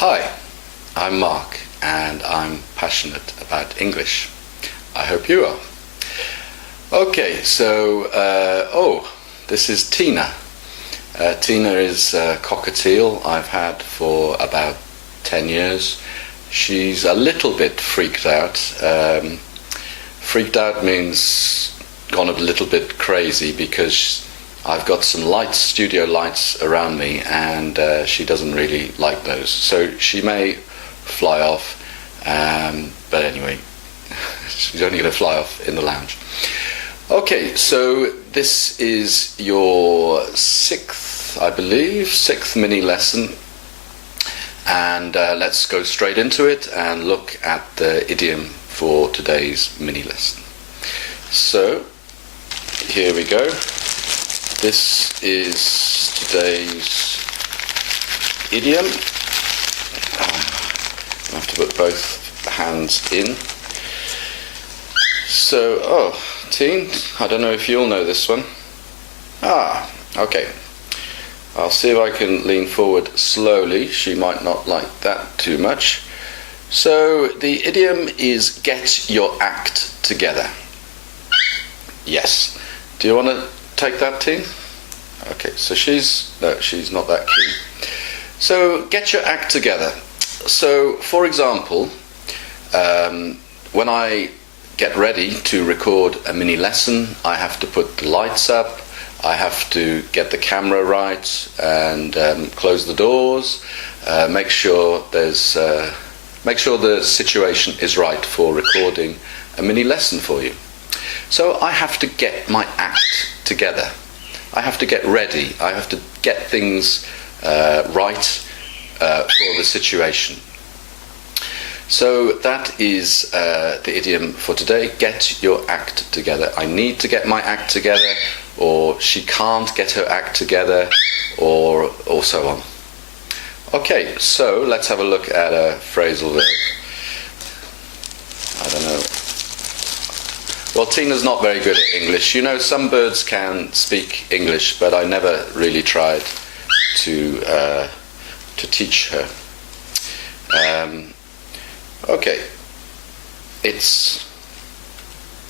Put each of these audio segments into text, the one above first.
Hi, I'm Mark and I'm passionate about English. I hope you are. Okay, so, this is Tina. Tina is a cockatiel I've had for about 10 years. She's a little bit freaked out. Freaked out means gone a little bit crazy because I've got some lights, studio lights around me, and she doesn't really like those. So she may fly off, but anyway, she's only going to fly off in the lounge. Okay, so this is your sixth mini lesson, and let's go straight into it and look at the idiom for today's mini lesson. So, here we go. This is today's idiom. I have to put both hands in. So, Teen, I don't know if you'll know this one. Okay. I'll see if I can lean forward slowly. She might not like that too much. So, the idiom is get your act together. Yes. Do you want to take that, Teen? Okay, so she's not that keen. So, get your act together. So, for example, when I get ready to record a mini lesson, I have to put the lights up, I have to get the camera right and close the doors, make sure the situation is right for recording a mini lesson for you. So I have to get my act together. I have to get ready. I have to get things right for the situation. So that is the idiom for today. Get your act together. I need to get my act together, or she can't get her act together, or so on. Okay, so let's have a look at a phrasal verb. I don't know. Well, Tina's not very good at English. You know, some birds can speak English, but I never really tried to teach her. Okay, here's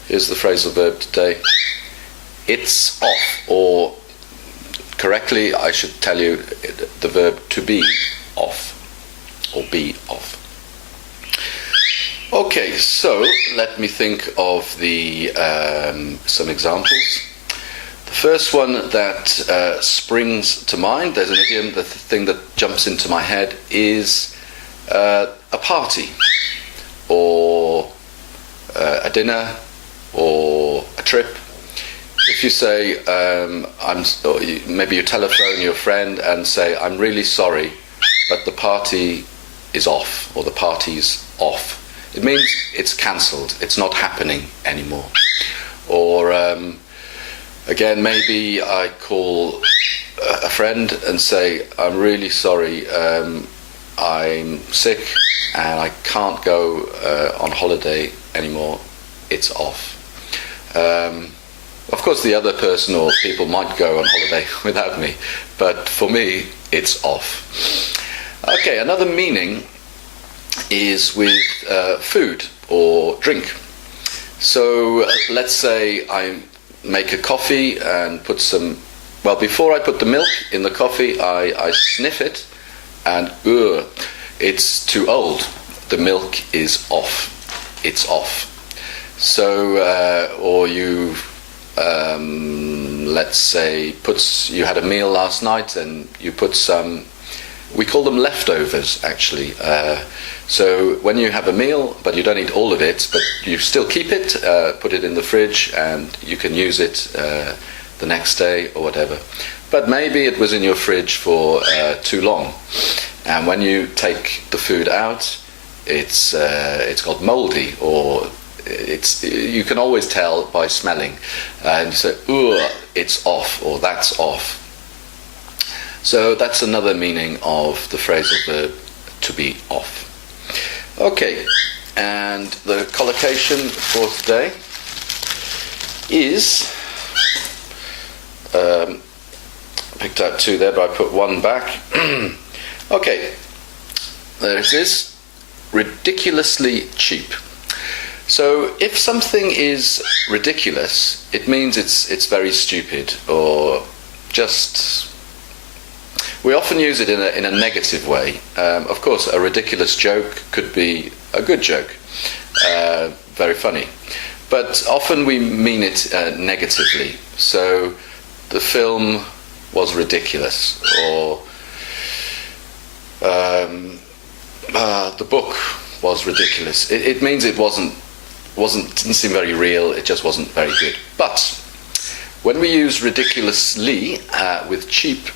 the phrasal verb today. It's off, or correctly I should tell you the verb to be off, or be off. Okay, so let me think of some examples. The first one that springs to mind, there's an idiom, the thing that jumps into my head is a party, or a dinner, or a trip. If you say, maybe you telephone your friend and say, I'm really sorry, but the party is off, or the party's off. It means it's cancelled, it's not happening anymore. Or again, maybe I call a friend and say, I'm really sorry, I'm sick and I can't go on holiday anymore, it's off. Of course the other person or people might go on holiday without me, but for me it's off. Okay, another meaning is with food or drink. So let's say I make a coffee and before I put the milk in the coffee, I sniff it and it's too old. The milk is off. It's off. So, or you, let's say, you had a meal last night and you put some, we call them leftovers actually. So when you have a meal, but you don't eat all of it, but you still keep it, put it in the fridge and you can use it the next day or whatever. But maybe it was in your fridge for too long. And when you take the food out, it's got mouldy, or you can always tell by smelling, and you say, it's off, or that's off. So that's another meaning of the phrasal verb to be off. Okay, and the collocation for today is, picked out two there, but I put one back. Okay, there it is. Ridiculously cheap. So if something is ridiculous, it means it's very stupid, or just... We often use it in a negative way. Of course, a ridiculous joke could be a good joke, very funny. But often we mean it negatively. So the film was ridiculous, or the book was ridiculous. It means it didn't seem very real. It just wasn't very good. But when we use ridiculously with cheap,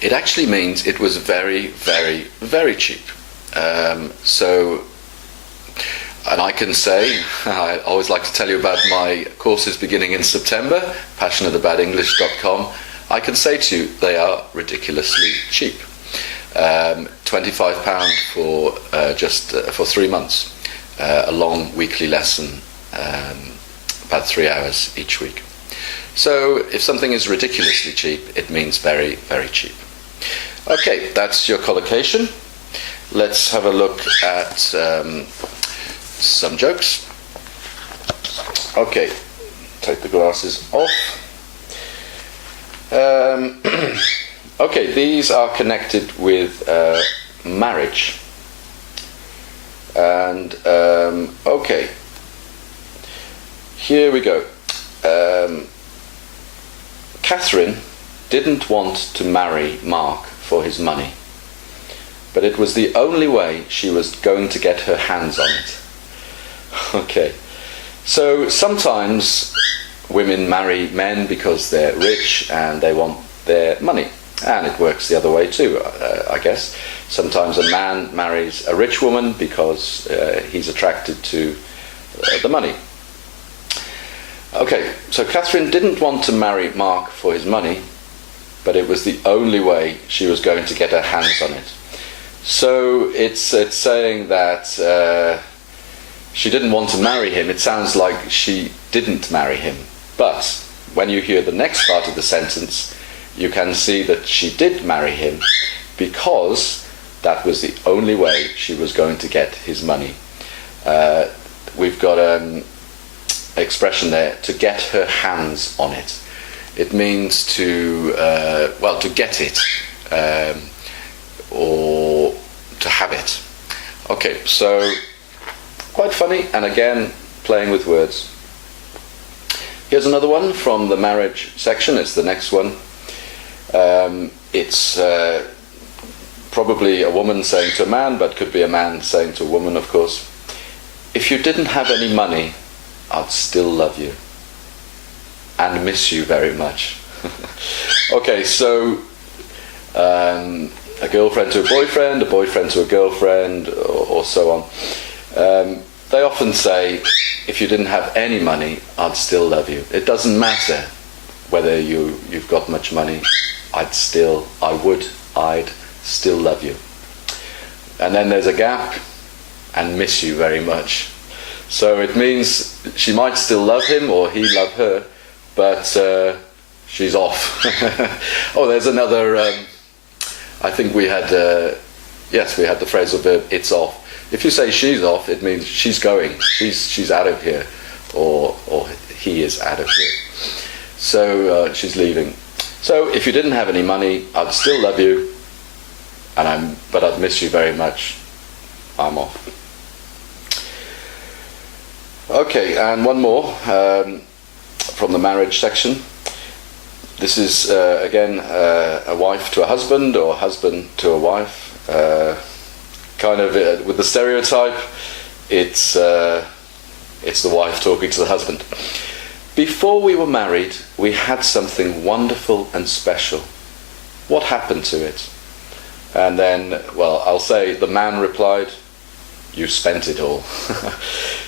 it actually means it was very, very, very cheap. And I can say, I always like to tell you about my courses beginning in September, passionateaboutenglish.com. I can say to you, they are ridiculously cheap. £25 for 3 months. A long weekly lesson, about 3 hours each week. So if something is ridiculously cheap, it means very, very cheap. Okay, that's your collocation. Let's have a look at some jokes. Okay, take the glasses off. Okay, these are connected with marriage. And okay, here we go. Catherine didn't want to marry Mark for his money, but it was the only way she was going to get her hands on it. Okay, so sometimes women marry men because they're rich and they want their money, and it works the other way too, I guess. Sometimes a man marries a rich woman because he's attracted to the money. Okay, so Catherine didn't want to marry Mark for his money, but it was the only way she was going to get her hands on it. So it's saying that she didn't want to marry him. It sounds like she didn't marry him. But when you hear the next part of the sentence, you can see that she did marry him because that was the only way she was going to get his money. We've got an expression there, to get her hands on it. It means to get it, or to have it. Okay, so quite funny, and again, playing with words. Here's another one from the marriage section. It's the next one. It's probably a woman saying to a man, but could be a man saying to a woman, of course. If you didn't have any money, I'd still love you and miss you very much. Okay, so a girlfriend to a boyfriend to a girlfriend, or so on. They often say, if you didn't have any money, I'd still love you. It doesn't matter whether you've got much money, I'd still love you. And then there's a gap, and miss you very much. So it means she might still love him, or he love her, but she's off. Oh, there's another, I think we had the phrasal verb, it's off. If you say she's off, it means she's going, she's out of here, or he is out of here. So she's leaving. So if you didn't have any money, I'd still love you, but I'd miss you very much. I'm off. Okay, and one more from the marriage section. This is again a wife to a husband, or a husband to a wife. Kind of with the stereotype, it's the wife talking to the husband. Before we were married, we had something wonderful and special. What happened to it? And then, well, I'll say the man replied, you spent it all.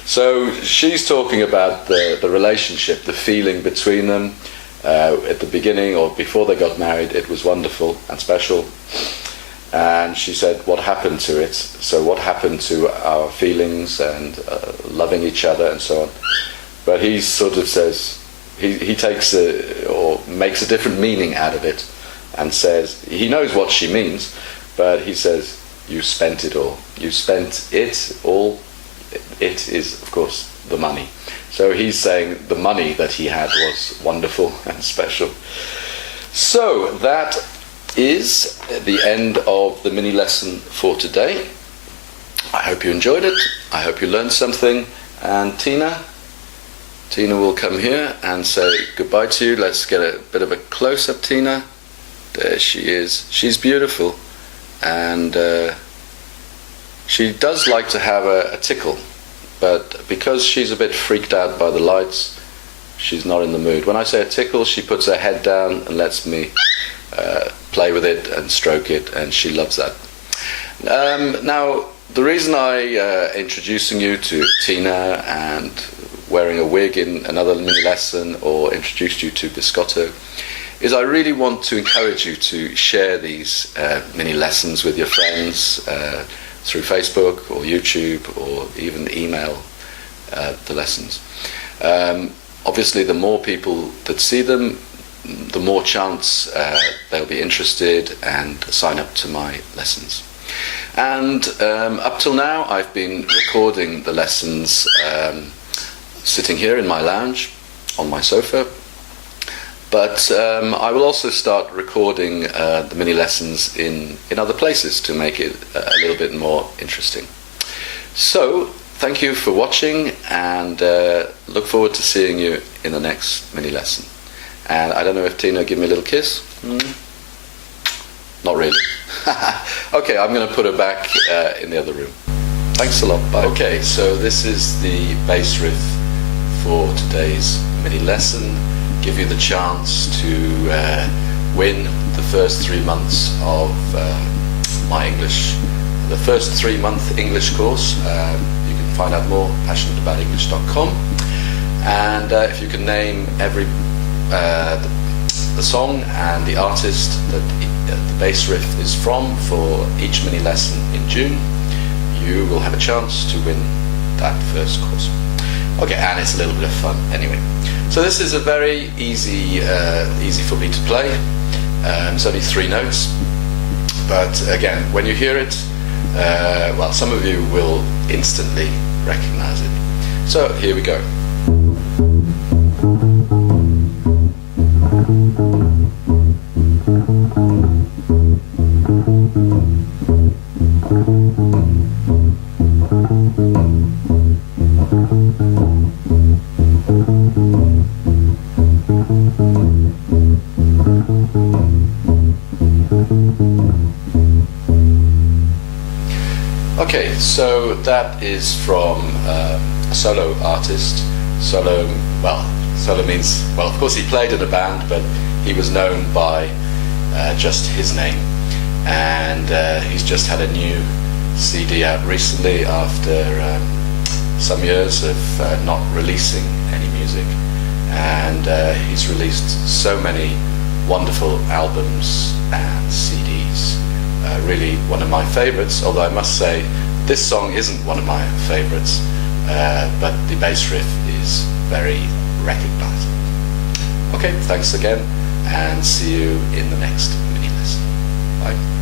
So she's talking about the relationship, the feeling between them. At the beginning, or before they got married, it was wonderful and special. And she said, what happened to it? So what happened to our feelings and loving each other and so on? But he sort of says, he takes or makes a different meaning out of it, and says, he knows what she means, but he says, you spent it all. You spent it all. It is, of course, the money. So he's saying the money that he had was wonderful and special. So that is the end of the mini lesson for today. I hope you enjoyed it. I hope you learned something. And Tina will come here and say goodbye to you. Let's get a bit of a close-up, Tina. There she is. She's beautiful. And she does like to have a tickle. But because she's a bit freaked out by the lights, she's not in the mood. When I say a tickle, she puts her head down and lets me play with it and stroke it, and she loves that. Now, the reason I introducing you to Tina and wearing a wig in another mini lesson, or introduced you to Biscotto, is I really want to encourage you to share these mini lessons with your friends through Facebook or YouTube, or even email the lessons. Obviously, the more people that see them, the more chance they'll be interested and sign up to my lessons. And up till now, I've been recording the lessons sitting here in my lounge on my sofa. But I will also start recording the mini lessons in other places to make it a little bit more interesting. So, thank you for watching, and look forward to seeing you in the next mini lesson. And I don't know if Tina give me a little kiss? Not really. Okay, I'm going to put her back in the other room. Thanks a lot, bye. Okay, so this is the bass riff for today's mini lesson. Give you the chance to win the first 3 months of my English, the first 3-month English course. You can find out more at passionateboutenglish.com, and if you can name the song and the artist that the bass riff is from for each mini lesson in June, you will have a chance to win that first course. Okay, and it's a little bit of fun anyway. So this is a very easy for me to play. It's only 3 notes, but again, when you hear it, well, some of you will instantly recognize it. So here we go. Okay, so that is from a solo artist. Solo means, well, of course he played in a band, but he was known by just his name. And he's just had a new CD out recently after some years of not releasing any music. And he's released so many wonderful albums and CDs. Really one of my favorites, although I must say this song isn't one of my favorites, but the bass riff is very recognizable. Okay, thanks again, and see you in the next mini lesson. Bye.